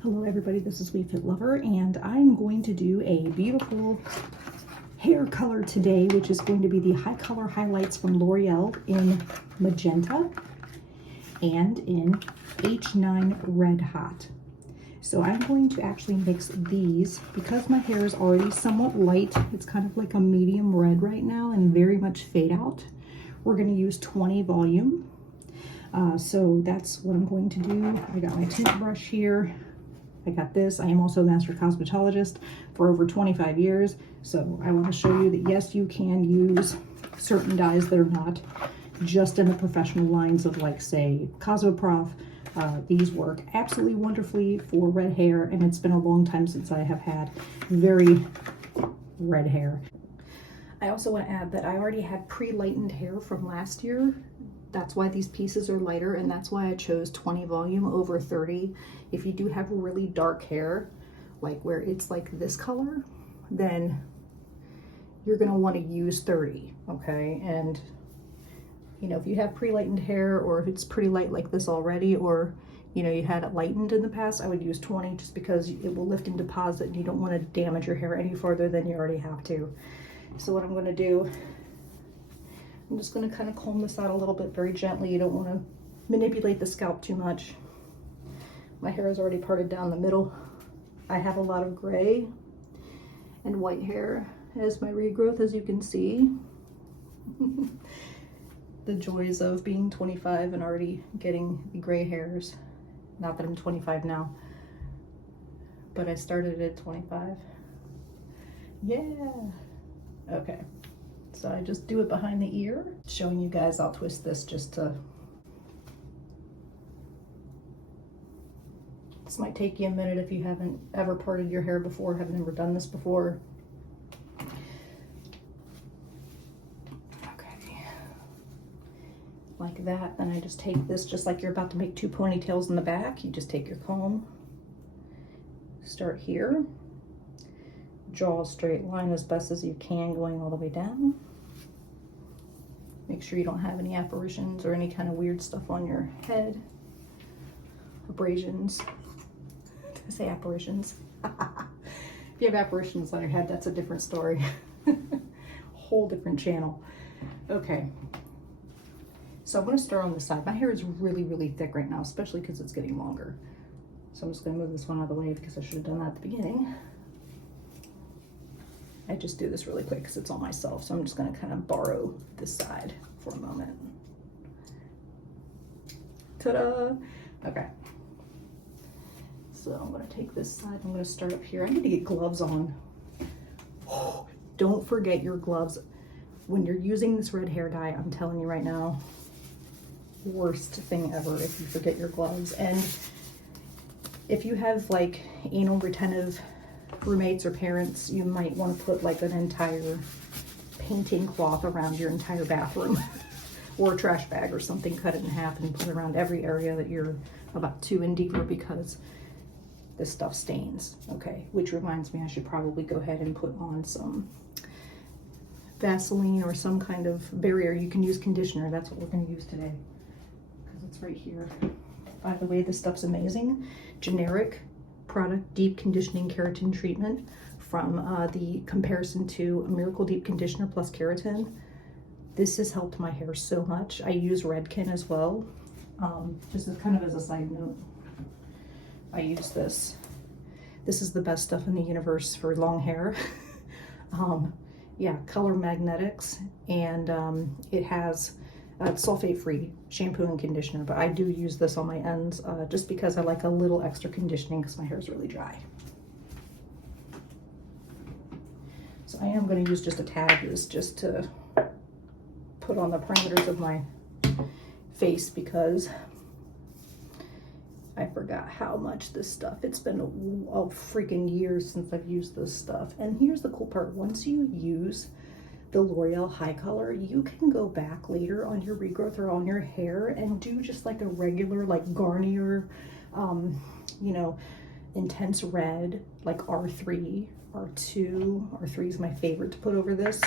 Hello everybody, this is WeFit Lover, and I'm going to do a beautiful hair color today, which is going to be the HiColor highlights from L'Oreal in Magenta and in H9 Red Hot. So I'm going to actually mix these because my hair is already somewhat light. It's kind of like a medium red right now and very much fade out. We're going to use 20 volume. So that's what I'm going to do. I got my toothbrush here. I got this. I am also a master cosmetologist for over 25 years. So I want to show you that yes, you can use certain dyes that are not just in the professional lines of, like, say, Cosmoprof. These work absolutely wonderfully for red hair, and it's been a long time since I have had very red hair. I also want to add that I already had pre-lightened hair from last year. That's why these pieces are lighter, and that's why I chose 20 volume over 30. If you do have really dark hair, like where it's like this color, then you're going to want to use 30, okay? And you know, if you have pre-lightened hair, or if it's pretty light like this already, or you know, you had it lightened in the past, I would use 20 just because it will lift and deposit and you don't want to damage your hair any further than you already have to. So what I'm going to do, I'm just going to kind of comb this out a little bit very gently. You don't want to manipulate the scalp too much. My hair is already parted down the middle. I have a lot of gray and white hair as my regrowth, as you can see. The joys of being 25 and already getting the gray hairs. Not that I'm 25 now, but I started at 25. Yeah. Okay. So I just do it behind the ear. Showing you guys, I'll twist this just to... This might take you a minute if you haven't ever parted your hair before, haven't ever done this before. Okay. Like that. Then I just take this, just like you're about to make two ponytails in the back. You just take your comb, start here, draw a straight line as best as you can going all the way down. Make sure you don't have any apparitions or any kind of weird stuff on your head. Abrasions. Did I say apparitions? If you have apparitions on your head, that's a different story. Whole different channel. Okay. So I'm going to start on this side. My hair is really, really thick right now, especially because it's getting longer. So I'm just going to move this one out of the way because I should have done that at the beginning. I just do this really quick because it's on myself, so I'm just going to kind of borrow this side for a moment. Ta-da! Okay. So I'm going to take this side. I'm going to start up here. I need to get gloves on. Don't forget your gloves. When you're using this red hair dye, I'm telling you right now, worst thing ever if you forget your gloves. And if you have like anal retentive roommates or parents, you might want to put like an entire painting cloth around your entire bathroom or a trash bag or something, cut it in half and put it around every area that you're about 2 in deeper, because this stuff stains. Okay, which reminds me, I should probably go ahead and put on some Vaseline or some kind of barrier. You can use conditioner. That's what we're going to use today because it's right here. By the way, this stuff's amazing. Generic product, deep conditioning keratin treatment from the comparison to Miracle Deep Conditioner plus Keratin. This has helped my hair so much. I use Redken as well. Just as kind of as a side note, I use this. This is the best stuff in the universe for long hair. Yeah, Color Magnetics, and it has sulfate-free shampoo and conditioner, but I do use this on my ends just because I like a little extra conditioning because my hair is really dry. So I am going to use just a tad of this just to put on the parameters of my face because I forgot how much this stuff, it's been a freaking years since I've used this stuff. And here's the cool part, once you use the L'Oreal HiColor, you can go back later on your regrowth or on your hair and do just like a regular, like Garnier, you know, intense red, like R3, R2. R3 is my favorite to put over this.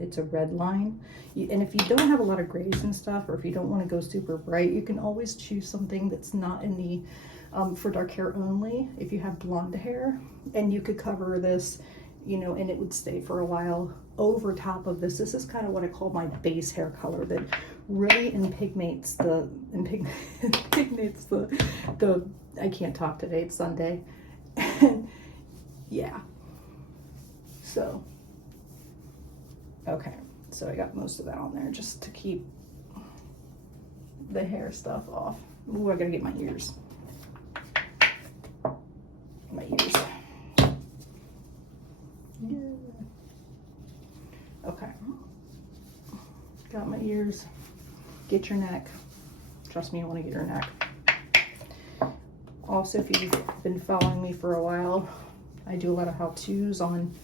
It's a red line. And if you don't have a lot of grays and stuff, or if you don't want to go super bright, you can always choose something that's not in the for dark hair only, if you have blonde hair, and you could cover this, you know, and it would stay for a while over top of this. This is kind of what I call my base hair color that really pigments the I can't talk today, it's Sunday. And yeah, so okay, so I got most of that on there just to keep the hair stuff off. Ooh, I gotta get my ears. My ears. Yeah. Okay. Got my ears. Get your neck. Trust me, I want to get your neck. Also, if you've been following me for a while, I do a lot of how-tos on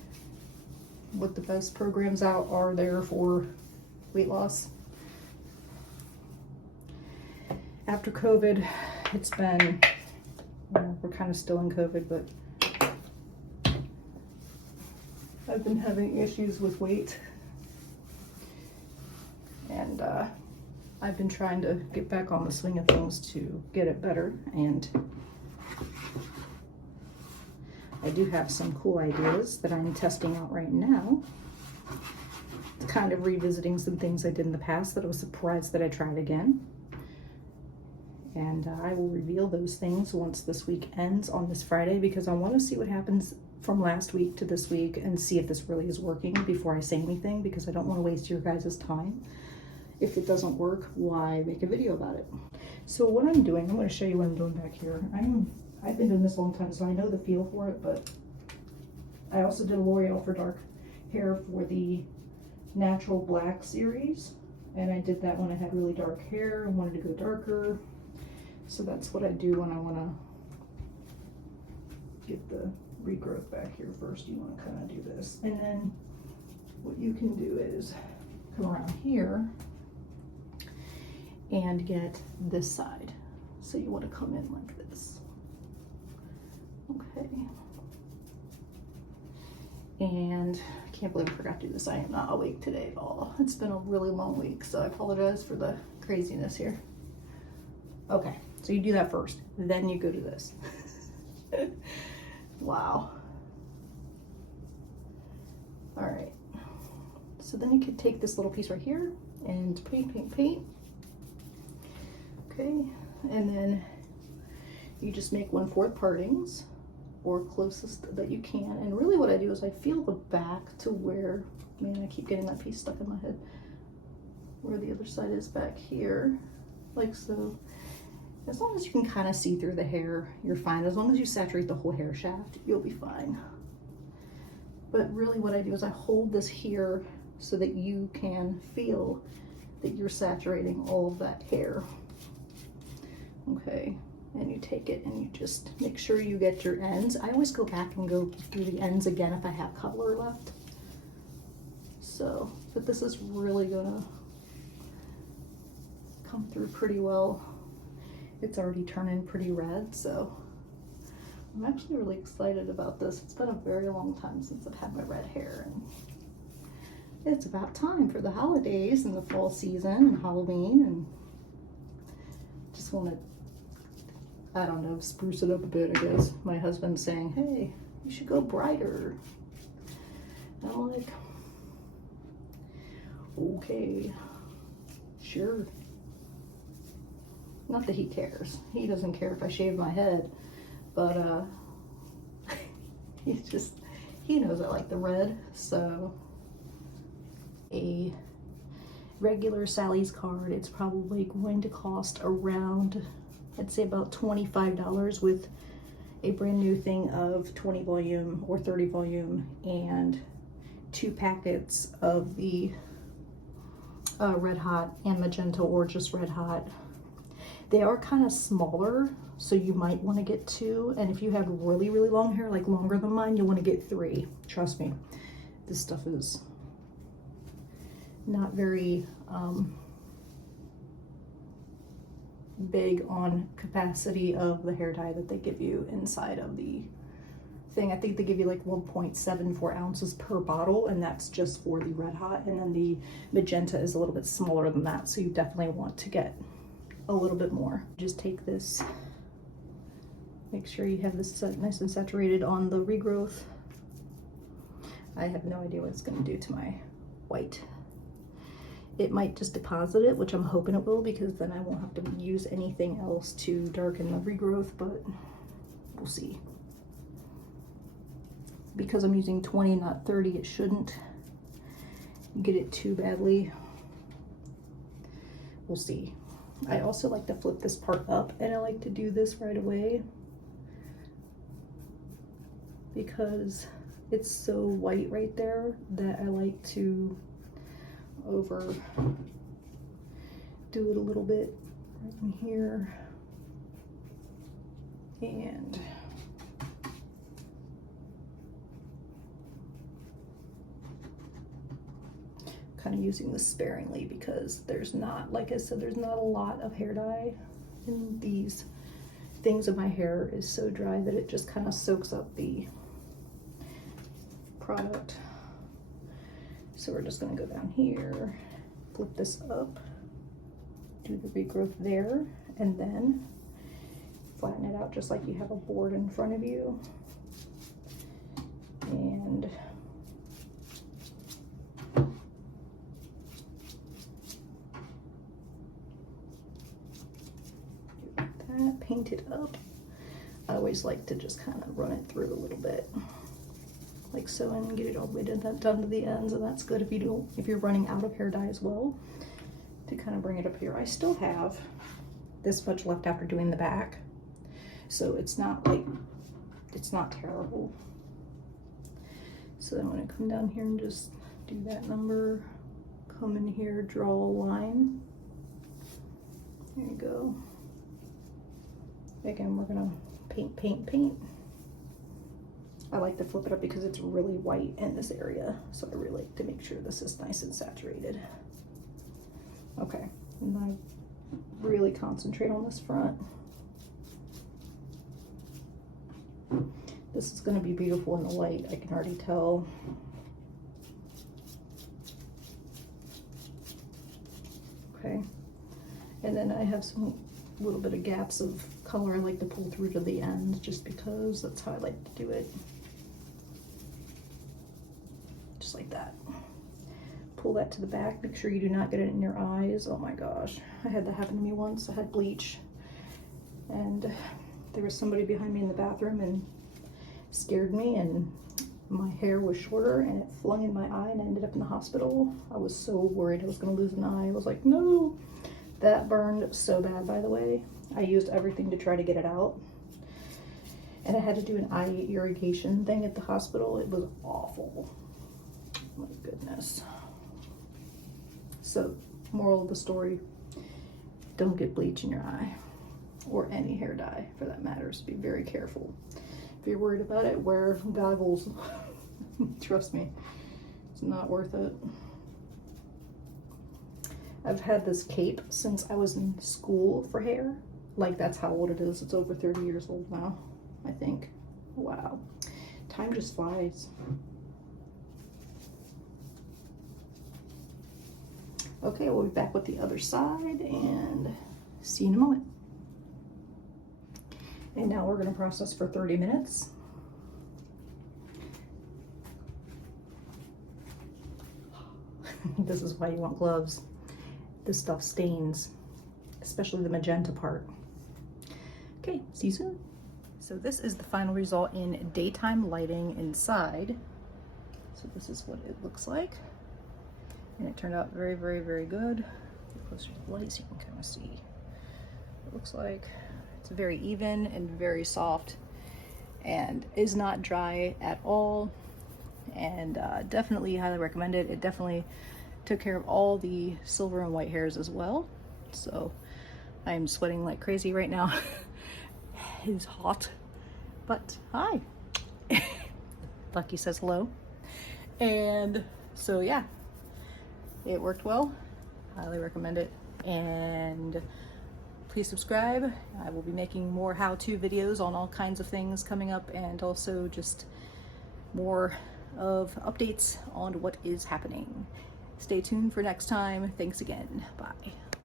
what the best programs out are there for weight loss. After COVID, it's been, we're kind of still in COVID, but I've been having issues with weight, and I've been trying to get back on the swing of things to get it better, and I do have some cool ideas that I'm testing out right now. It's kind of revisiting some things I did in the past that I was surprised that I tried again. And I will reveal those things once this week ends on this Friday, because I want to see what happens from last week to this week and see if this really is working before I say anything, because I don't want to waste your guys' time. If it doesn't work, why make a video about it? So what I'm doing, I'm going to show you what I'm doing back here. I've been doing this a long time, so I know the feel for it, but I also did a L'Oreal for dark hair for the Natural Black series, and I did that when I had really dark hair and wanted to go darker. So that's what I do when I want to get the regrowth back here first. You want to kind of do this. And then what you can do is come around here and get this side. So you want to come in like this. Okay. And I can't believe I forgot to do this. I am not awake today at all. It's been a really long week, so I apologize for the craziness here. Okay. So you do that first, then you go to this. Wow. All right. So then you could take this little piece right here and paint. Okay. And then you just make 1/4 partings, or closest that you can. And really what I do is I feel the back to where, man, I keep getting that piece stuck in my head, where the other side is back here, like so. As long as you can kind of see through the hair, you're fine. As long as you saturate the whole hair shaft, you'll be fine. But really what I do is I hold this here so that you can feel that you're saturating all of that hair. Okay, and you take it and you just make sure you get your ends. I always go back and go through the ends again if I have color left. So, but this is really gonna come through pretty well. It's already turning pretty red, so I'm actually really excited about this. It's been a very long time since I've had my red hair, and it's about time for the holidays and the fall season and Halloween, and just want to, I don't know, spruce it up a bit, I guess. My husband's saying, hey, you should go brighter. And I'm like, okay, sure. Not that he cares. He doesn't care if I shave my head, but he knows I like the red. So a regular Sally's card, it's probably going to cost around, I'd say about $25 with a brand new thing of 20 volume or 30 volume and 2 packets of the Red Hot and Magenta, or just Red Hot. They are kind of smaller, so you might want to get 2. And if you have really, really long hair, like longer than mine, you'll want to get 3. Trust me, this stuff is not very big on capacity of the hair dye that they give you inside of the thing. I think they give you like 1.74 ounces per bottle, and that's just for the Red Hot. And then the Magenta is a little bit smaller than that, so you definitely want to get a little bit more. Just take this Make sure you have this nice and saturated on the regrowth. I have no idea what it's going to do to my white. It might just deposit it, which I'm hoping it will, because then I won't have to use anything else to darken the regrowth, but we'll see. Because I'm using 20, not 30, it shouldn't get it too badly. We'll see. I also like to flip this part up, and I like to do this right away because it's so white right there that I like to overdo it a little bit right in here. And kind of using this sparingly because there's not, like I said, there's not a lot of hair dye in these things, and my hair is so dry that it just kind of soaks up the product. So we're just going to go down here, flip this up, do the regrowth there, and then flatten it out just like you have a board in front of you. And that, paint it up. I always like to just kind of run it through a little bit, like so, and get it all the way done to the ends. And that's good if you're running out of hair dye as well, to kind of bring it up here. I still have this much left after doing the back, so it's not like, it's not terrible. So then I'm going to come down here and just do that number, come in here, draw a line. There you go. Again, we're going to paint, paint, paint. I like to flip it up because it's really white in this area, so I really like to make sure this is nice and saturated. Okay, and I really concentrate on this front. This is going to be beautiful in the light, I can already tell. Okay, and then I have some little bit of gaps of color I like to pull through to the end, just because that's how I like to do it. Just like that. Pull that to the back. Make sure you do not get it in your eyes. Oh my gosh, I had that happen to me once. I had bleach, and there was somebody behind me in the bathroom and scared me, and my hair was shorter and it flung in my eye, and I ended up in the hospital. I was so worried I was going to lose an eye. I was like, no. That burned so bad, by the way. I used everything to try to get it out, and I had to do an eye irrigation thing at the hospital. It was awful. My goodness. So, moral of the story, don't get bleach in your eye, or any hair dye for that matter. So be very careful. If you're worried about it, wear goggles. Trust me, it's not worth it. I've had this cape since I was in school for hair. Like, that's how old it is. It's over 30 years old now, I think. Wow. Time just flies. Okay, we'll be back with the other side and see you in a moment. And now we're going to process for 30 minutes. This is why you want gloves. This stuff stains, especially the magenta part. Okay, see you soon. So this is the final result in daytime lighting inside. So this is what it looks like. And it turned out very, very, very good. Get closer to the light so you can kind of see what it looks like. It's very even and very soft, and is not dry at all. And definitely highly recommend it. It definitely took care of all the silver and white hairs as well. So I'm sweating like crazy right now. It's hot, but hi. Lucky says hello. And so yeah, it worked well. Highly recommend it. And please subscribe. I will be making more how-to videos on all kinds of things coming up, and also just more of updates on what is happening. Stay tuned for next time. Thanks again. Bye.